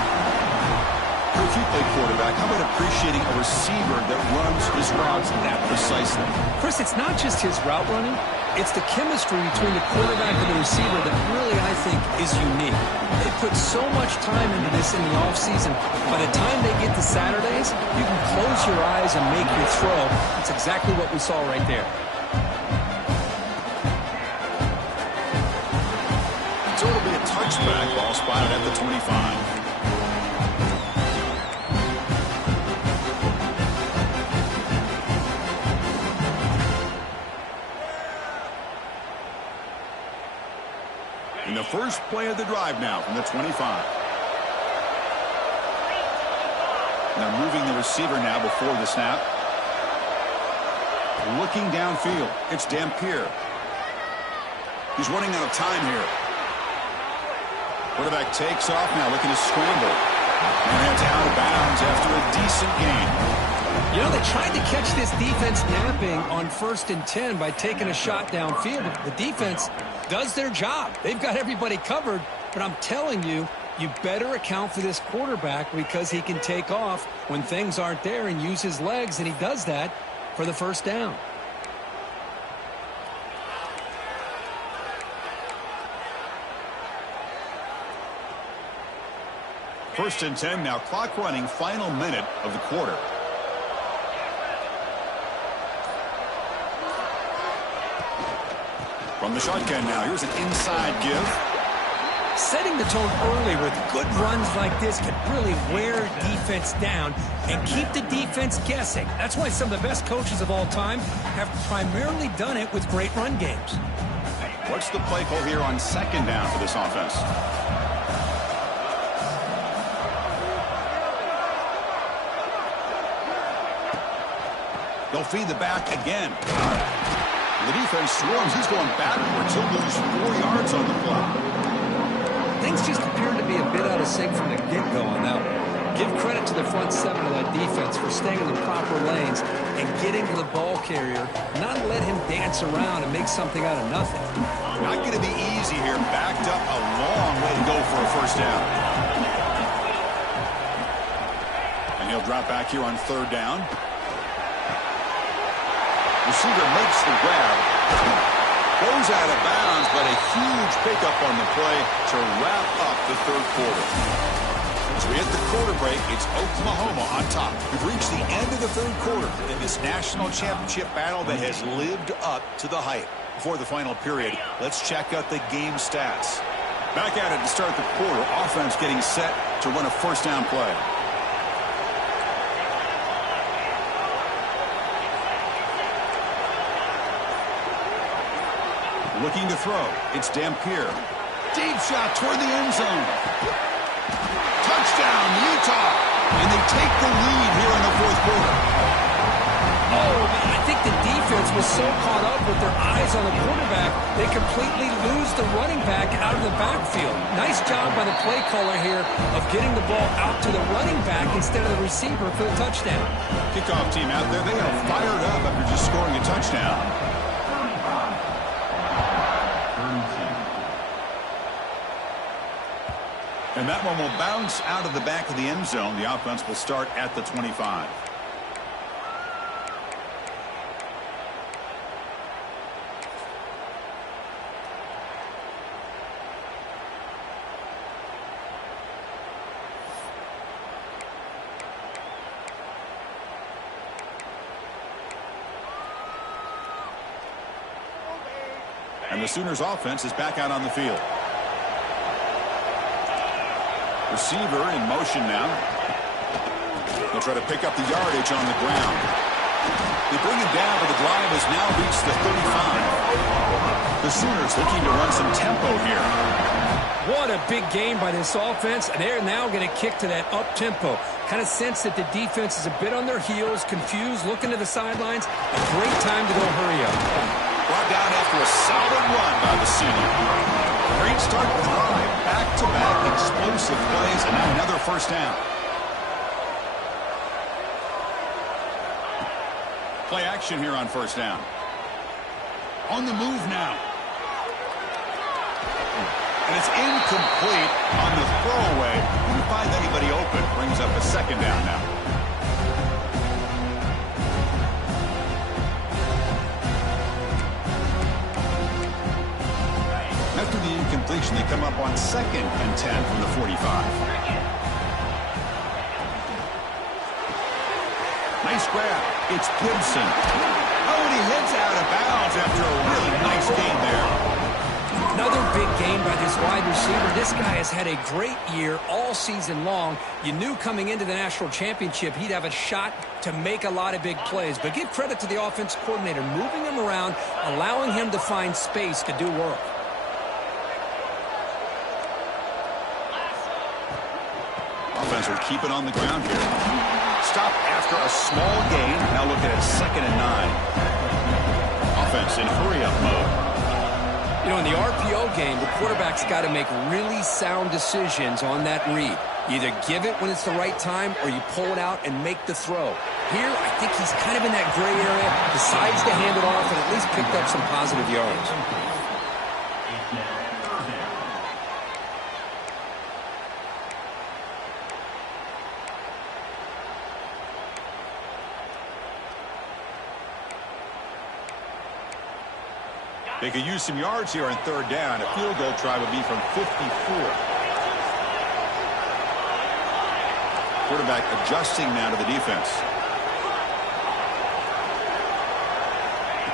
If you play quarterback, how about appreciating a receiver that runs his routes that precisely? Chris, it's not just his route running. It's the chemistry between the quarterback and the receiver that really, I think, is unique. They put so much time into this in the offseason. By the time they get to Saturdays, you can close your eyes and make your throw. That's exactly what we saw right there. So it'll be a touchback, ball spotted at the 25. In the first play of the drive now from the 25. They're moving the receiver now before the snap. Looking downfield. It's Dampier. He's running out of time here. Quarterback takes off now, looking to scramble. And it's out of bounds after a decent gain. You know, they tried to catch this defense napping on 1st and 10 by taking a shot downfield. The defense does their job. They've got everybody covered, but I'm telling you, you better account for this quarterback because he can take off when things aren't there and use his legs, and he does that for the first down. First and 10 now, clock running, final minute of the quarter. From the shotgun now, here's an inside give. Setting the tone early with good runs like this can really wear defense down and keep the defense guessing. That's why some of the best coaches of all time have primarily done it with great run games. What's the play call here on 2nd down for this offense? They'll feed the back again. The defense swarms. He's going backwards. He'll lose 4 yards on the play. Things just appear to be a bit out of sync from the get-go on that one. Give credit to the front 7 of that defense for staying in the proper lanes and getting to the ball carrier, not let him dance around and make something out of nothing. Not going to be easy here. Backed up a long way to go for a first down. And he'll drop back here on 3rd down. Receiver makes the grab. Goes out of bounds, but a huge pickup on the play to wrap up the 3rd quarter. As we hit the quarter break, it's Oklahoma on top. We've reached the end of the 3rd quarter in this national championship battle that has lived up to the hype. Before the final period, let's check out the game stats. Back at it to start the quarter. Offense getting set to run a first down play. Looking to throw. It's Dampier. Deep shot toward the end zone. Touchdown, Utah. And they take the lead here in the 4th quarter. Oh, man, I think the defense was so caught up with their eyes on the quarterback, they completely lose the running back out of the backfield. Nice job by the play caller here of getting the ball out to the running back instead of the receiver for the touchdown. Kickoff team out there. They are fired up after just scoring a touchdown. And that one will bounce out of the back of the end zone. The offense will start at the 25. And the Sooners offense is back out on the field. Receiver in motion now. They'll try to pick up the yardage on the ground. They bring him down, but the drive has now reached the 35. The Sooners looking to run some tempo here. What a big game by this offense, and they're now going to kick to that up-tempo. Kind of sense that the defense is a bit on their heels, confused, looking to the sidelines. A great time to go hurry up. Brought down after a solid run by the senior. Great start to the drive. Back-to-back explosive plays, and now another first down. Play action here on first down. On the move now. And it's incomplete on the throwaway. Didn't find anybody open. Brings up a second down now. After the incompletion, they come up on 2nd and 10 from the 45. Nice grab. It's Gibson. Oh, and he heads out of bounds after a really nice game there. Another big game by this wide receiver. This guy has had a great year all season long. You knew coming into the national championship he'd have a shot to make a lot of big plays. But give credit to the offense coordinator, moving him around, allowing him to find space to do work. Browns will keep it on the ground here. Stop after a small gain. Now looking at 2nd and 9. Offense in hurry-up mode. You know, in the RPO game, the quarterback's got to make really sound decisions on that read. You either give it when it's the right time or you pull it out and make the throw. Here, I think he's kind of in that gray area, decides to hand it off and at least picked up some positive yards. They could use some yards here on 3rd down. A field goal try would be from 54. Quarterback adjusting now to the defense.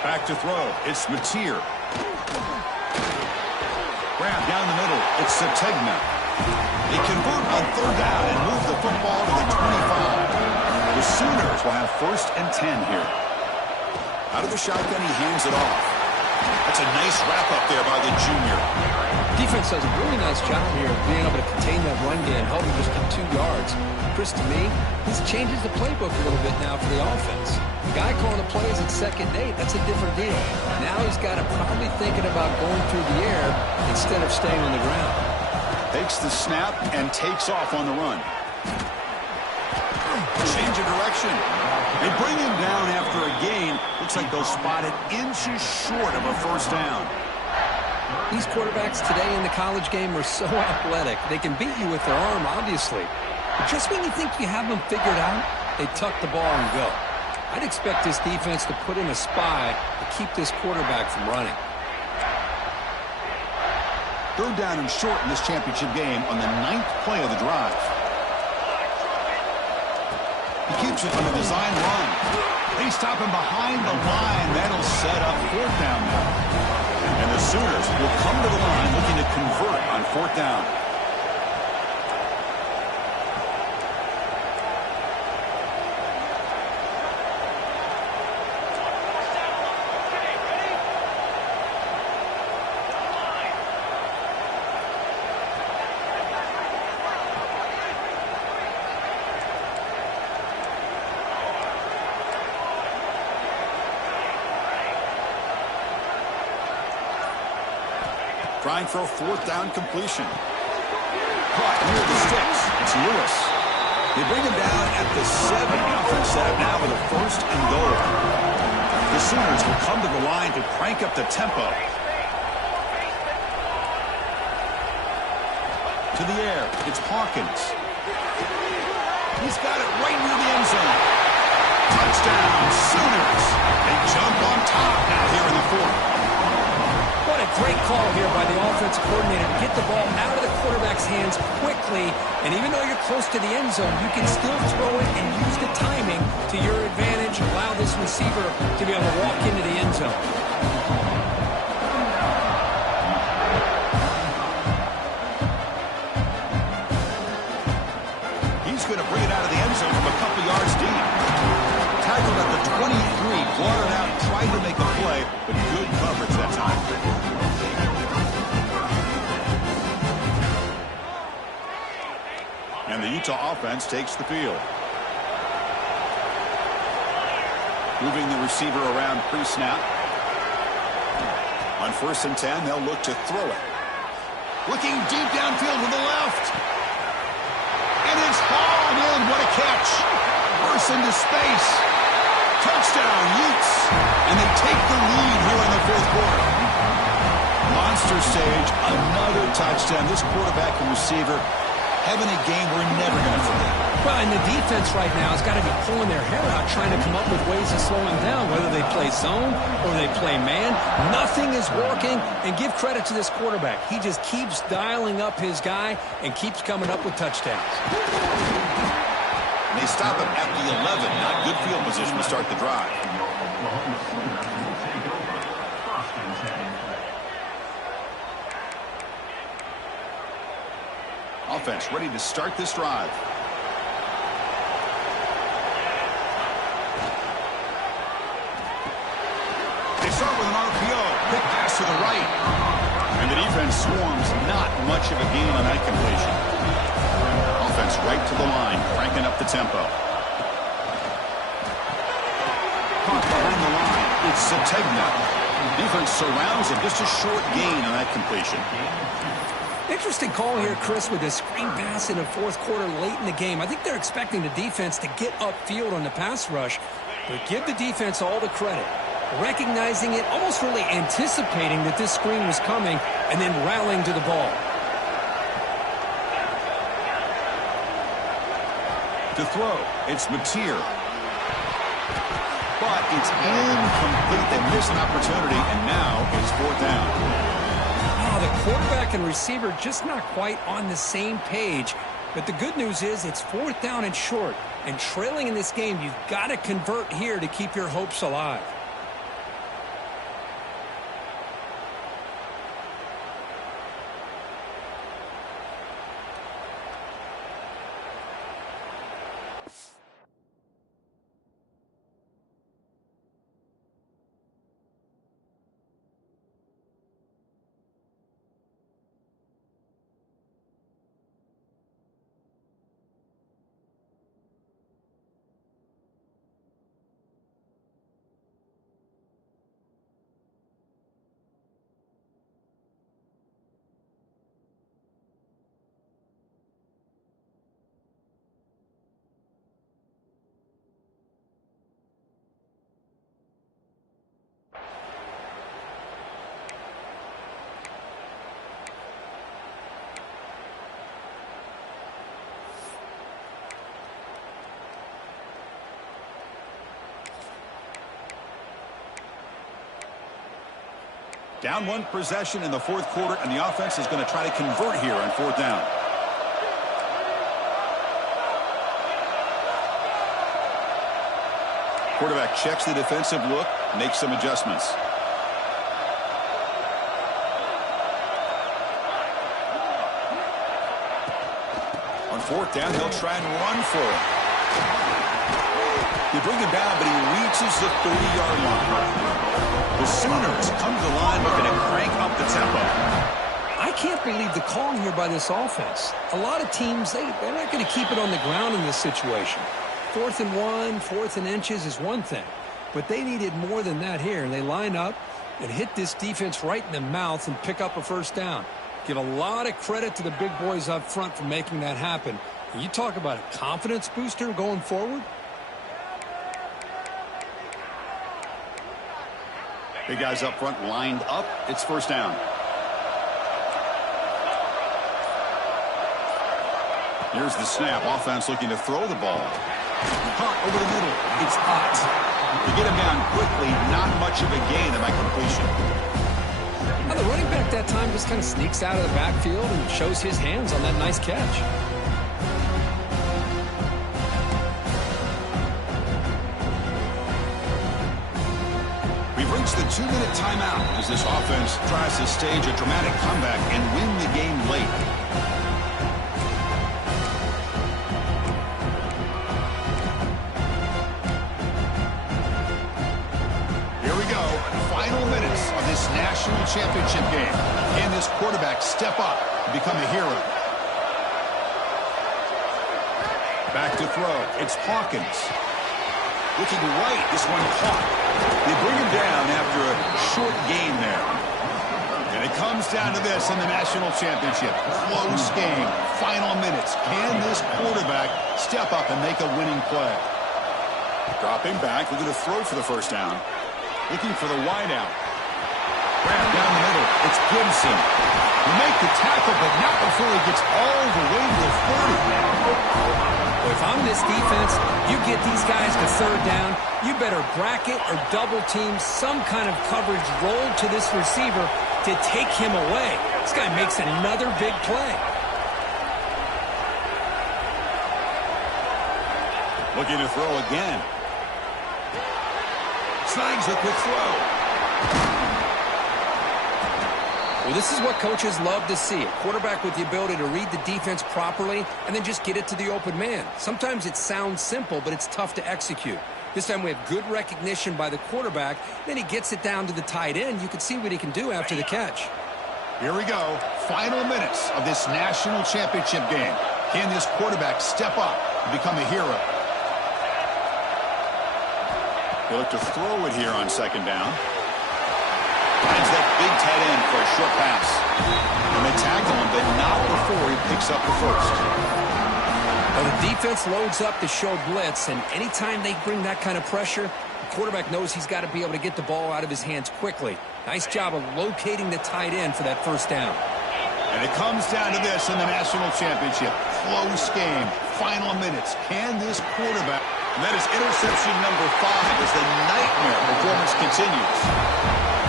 Back to throw. It's Mateer. Grab down the middle. It's Sategna. They convert on 3rd down and move the football to the 25. The Sooners will have 1st and 10 here. Out of the shotgun, he hands it off. That's a nice wrap-up there by the junior. Defense does a really nice job here of being able to contain that run game, helping just get 2 yards. Chris, to me, this changes the playbook a little bit now for the offense. The guy calling the plays at 2nd and 8, that's a different deal. Now he's got to probably thinking about going through the air instead of staying on the ground. Takes the snap and takes off on the run. Change of direction. They bring him down after a gain. Looks like they'll spot it inches short of a 1st down. These quarterbacks today in the college game are so athletic. They can beat you with their arm, obviously. But just when you think you have them figured out, they tuck the ball and go. I'd expect this defense to put in a spy to keep this quarterback from running. 3rd down and short in this championship game on the 9th play of the drive. He keeps it on a design run. They stop him behind the line. That'll set up 4th down now. And the Sooners will come to the line looking to convert on 4th down. Trying for a 4th down completion. Caught near the sticks. It's Lewis. They bring him down at the 7. Offense set up now with a 1st and goal. The Sooners will come to the line to crank up the tempo. To the air. It's Hawkins. He's got it right near the end zone. Touchdown, Sooners. They jump on top now here in the 4th. What a great call here by the offensive coordinator to get the ball out of the quarterback's hands quickly. And even though you're close to the end zone, you can still throw it and use the timing to your advantage. Allow this receiver to be able to walk into the end zone. He's going to bring it out of the end zone from a couple yards deep. Tackled at the 23, blotted out, tried to make a play, but good coverage that time. And the Utah offense takes the field. Moving the receiver around pre-snap. On 1st and 10, they'll look to throw it. Looking deep downfield to the left. And it's hauled in. What a catch. Burst into space. Touchdown, Utes. And they take the lead here in the 4th quarter. Monster stage, another touchdown. This quarterback and receiver having a game we're never going to forget. Well, and the defense right now has got to be pulling their hair out, trying to come up with ways to slow him down, whether they play zone or they play man. Nothing is working, and give credit to this quarterback. He just keeps dialing up his guy and keeps coming up with touchdowns. They stop him at the 11. Not good field position to start the drive. Offense ready to start this drive. They start with an RPO. Quick pass to the right. And the defense swarms. Not much of a gain on that completion. Offense right to the line, cranking up the tempo. Caught behind the line. It's Sategna. Defense surrounds him. Just a short gain on that completion. Interesting call here, Chris, with a screen pass in the fourth quarter late in the game. I think they're expecting the defense to get upfield on the pass rush, but give the defense all the credit. Recognizing it, almost really anticipating that this screen was coming, and then rallying to the ball. To throw, it's Mateer. But it's incomplete. They miss an opportunity, and now it's fourth down. The quarterback and receiver just not quite on the same page. But the good news is it's fourth down and short. And trailing in this game, you've got to convert here to keep your hopes alive. Down one possession in the fourth quarter, and the offense is going to try to convert here on fourth down. Quarterback checks the defensive look, makes some adjustments. On fourth down, he'll try and run for it. They bring him down, but he reaches the 30-yard line. The Sooners come to the line looking to crank up the tempo. I can't believe the call here by this offense. A lot of teams, they're not going to keep it on the ground in this situation. 4th and 1, 4th and inches is one thing. But they needed more than that here. They line up and hit this defense right in the mouth and pick up a first down. Give a lot of credit to the big boys up front for making that happen. And you talk about a confidence booster going forward. Big guys up front lined up. It's first down. Here's the snap. Offense looking to throw the ball. Caught over the middle. It's Ott. To get him down quickly, not much of a gain on that completion. Now the running back that time just kind of sneaks out of the backfield and shows his hands on that nice catch. The 2-minute timeout as this offense tries to stage a dramatic comeback and win the game late. Here we go. Final minutes of this national championship game. Can this quarterback step up and become a hero? Back to throw. It's Hawkins. Looking right, this one caught. They bring him down after a short gain there. And it comes down to this in the national championship. Close game, final minutes. Can this quarterback step up and make a winning play? Dropping back, looking to throw for the first down. Looking for the wideout. Grabbed down the middle, it's Gibson. He make the tackle, but not before he gets all the way to the 40. If I'm this defense, you get these guys to third down, you better bracket or double team some kind of coverage roll to this receiver to take him away. This guy makes another big play. Looking to throw again. Snags a quick throw. Well, this is what coaches love to see. A quarterback with the ability to read the defense properly and then just get it to the open man. Sometimes it sounds simple, but it's tough to execute. This time we have good recognition by the quarterback. Then he gets it down to the tight end. You can see what he can do after the catch. Here we go. Final minutes of this national championship game. Can this quarterback step up and become a hero? They look to throw it here on second down. Finds that big tight end for a short pass. And they tackle him, but not before he picks up the first. Well, the defense loads up to show blitz, and anytime they bring that kind of pressure, the quarterback knows he's got to be able to get the ball out of his hands quickly. Nice job of locating the tight end for that first down. And it comes down to this in the national championship. Close game. Final minutes. Can this quarterback... And that is interception number 5 as the nightmare performance continues.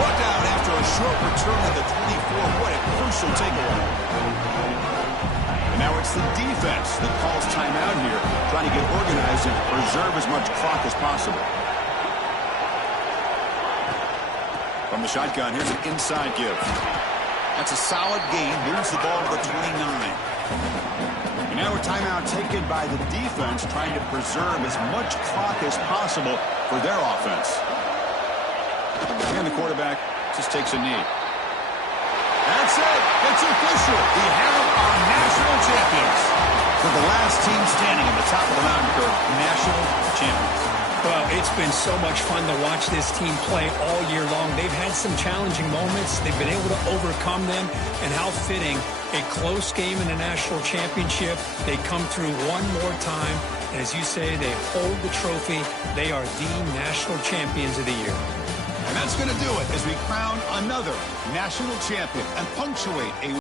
Brought down after a short return to the 24. What a crucial takeaway. And now it's the defense that calls timeout here, trying to get organized and preserve as much clock as possible. From the shotgun, here's an inside give. That's a solid gain. Moves the ball to the 29. And now a timeout taken by the defense, trying to preserve as much clock as possible for their offense. And the quarterback just takes a knee. That's it. It's official. We have our national champions. For the last team standing at the top of the mountain curve, national champions. Well, it's been so much fun to watch this team play all year long. They've had some challenging moments. They've been able to overcome them. And how fitting, a close game in the national championship. They come through one more time. And as you say, they hold the trophy. They are the national champions of the year. And that's going to do it as we crown another national champion and punctuate a